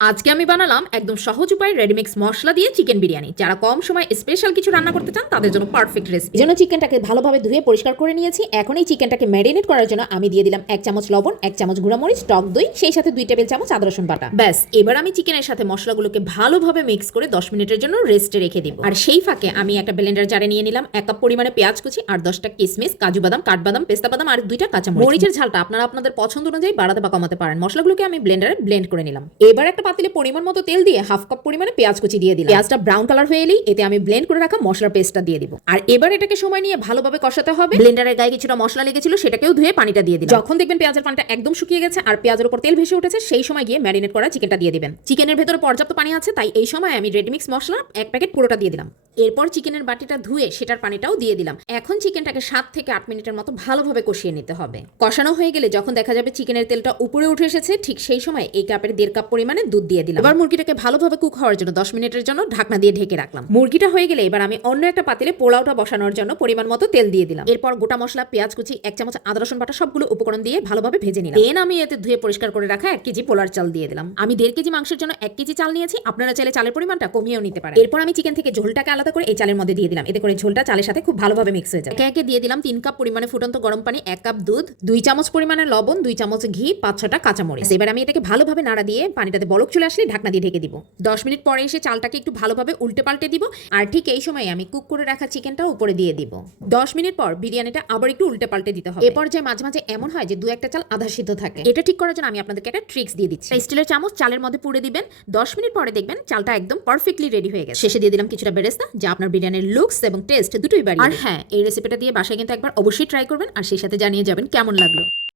আজকে আমি বানালাম একদম সহজ উপায়ে রেডিমিক্স মশলা দিয়ে চিকেন বিরিয়ানি। যারা কম সময় স্পেশাল কিছু রান্না করতে চান তাদের জন্য পারফেক্ট রেসিপি। এই জন্য চিকেনটাকে ভালোভাবে ধুয়ে পরিষ্কার করে নিয়েছি। এখন এই চিকেনটাকে ম্যারিনেট করার জন্য আমি দিয়ে দিলাম 1 চামচ লবণ, 1 চামচ গুঁড়া মরিচ, টক দই, সেই সাথে 2 টেবিল চামচ আদা রসুন বাটা। ব্যাস, এবার আমি চিকেনের সাথে মশলাগুলোকে ভালোভাবে মিক্স করে 10 মিনিটের জন্য রেস্টে রেখে দিব। আর সেই ফাঁকে আমি একটা ব্লেন্ডার জারে নিয়ে নিলাম 1 কাপ পরিমাণে পেঁয়াজ কুচি আর 10টা কিশমিশ, কাজু বাদাম, কাঠবাদাম, পেস্তা বাদাম আর 2টা কাঁচা মরিচ। মরিচের ঝালটা আপনারা আপনাদের পছন্দ অনুযায়ী বাড়াতে বা কমাতে পারেন। মশলাগুলোকে আমি ব্লেন্ডারে ব্লেন্ড করে নিলাম। এবার একটা পাতিলে পরিমাণ মতো তেল দিয়ে হাফ কাপ পরিমাণে পেঁয়াজ কুচি দিয়ে দিলাম। পেঁয়াজটা ব্রাউন কালার হয়ে এলেই এতে আমি ব্লেন্ড করে রাখা মশলার পেস্টটা দিয়ে দিব। আর এবার এটাকে সময় নিয়ে ভালোভাবে কষাতে হবে। ব্লেন্ডারের গায়ে কিছুটা মশলা লেগেছিল, সেটাকেও ধুয়ে পানিটা দিয়ে দিলাম। যখন দেখবেন পেঁয়াজের পানিটা একদম শুকিয়ে গেছে আর পেঁয়াজের উপর তেল ভেসে উঠেছে, সেই সময় গিয়ে ম্যারিনেট করা চিকেনটা দিয়ে দিবেন। চিকেনের ভেতরে পর্যাপ্ত পানি আছে, তাই এই সময় আমি রেডিমিক্স মশলা 1 প্যাকেট পুরোটা দিয়ে দিলাম। এরপর চিকেনের বাটিটা ধুয়ে সেটার পানিটাও দিয়ে দিলাম। এখন চিকেনটাকে 7 থেকে 8 মিনিটের মতো ভালোভাবে কষিয়ে নিতে হবে। কষানো হয়ে গেলে যখন দেখা যাবে চিকেনের তেলটা উপরে উঠে এসেছে, ঠিক সেই সময় এই কাপের 1.5 কাপ পরিমাণে দুধ দিয়ে দিলাম। এবার মুরগিটাকে ভালোভাবে কুক হওয়ার জন্য 10 মিনিটের জন্য ঢাকনা দিয়ে ঢেকে রাখলাম। মুরগিটা হয়ে গেলে এবার আমি অন্য একটা পাতিলে পোলাওটা বসানোর জন্য পরিমাণ মতো তেল দিয়ে দিলাম। এরপর গোটা মশলা, পেঁয়াজ কুচি, 1 চামচ আদা রসুন বাটা সবগুলো উপকরণ দিয়ে ভালোভাবে ভেজে নিলাম। দেন আমি এতে ধুয়ে পরিষ্কার করে রাখা 1 কেজি পোলার চাল দিয়ে দিলাম। আমি 1.5 কেজি মাংসের জন্য 1 কেজি চাল নিয়েছি, আপনারা চাইলে চালের পরিমাণটা কমিয়েও নিতে পারেন। এরপর আমি চিকেন থেকে ঝোলটাকে আলাদা করে এই চালের মধ্যে দিয়ে দিলাম। এতে করে ঝোলটা চালের সাথে খুব ভালোভাবে মিক্স হয়ে যায়। একে একে দিয়ে দিলাম 3 কাপ পরিমাণে ফুটন্ত গরম পানি, 1 কাপ দুধ, 2 চামচ পরিমাণে লবণ, 2 চামচ ঘি, 5-6টা কাঁচামরিচ। এবার আমি এটাকে ভালোভাবে নাড়া দিয়ে পানিটাতে বলক চলে আসলে ঢাকনা দিয়ে ঢেকে দিব। 10 মিনিট পরে এসে চালটাকে একটু ভালোভাবে উল্টে পাল্টে দিব। আর ঠিক এই সময় আমি কুক করে রাখা চিকেনটা উপরে দিয়ে দিব। 10 মিনিট পর বিরিয়ানিটা আবার একটু উল্টে পাল্টে দিতে হবে। এরপর যে মাঝে মাঝে এমন হয় যে 2-1টা চাল আধা সিদ্ধ থাকে, এটা ঠিক করার জন্য আমি আপনাদেরকে একটা ট্রিক্স দিয়ে দিচ্ছি। স্টিলের চামচ চালের মধ্যে পুড়ে দিবেন। 10 মিনিট পরে দেখবেন চালটা একদম পারফেক্টলি রেডি হয়ে গেছে। শেষে দিয়ে দিলাম কিছুটা বেরেস্তা, যা আপনার বিরিয়ানির লুকস এবং টেস্ট দুটোই বাড়িয়ে। আর হ্যাঁ, এই রেসিপিটা দিয়ে বাসায় কিন্তু একবার অবশ্যই ট্রাই করবেন আর সেই সাথে জানিয়ে যাবেন কেমন লাগলো।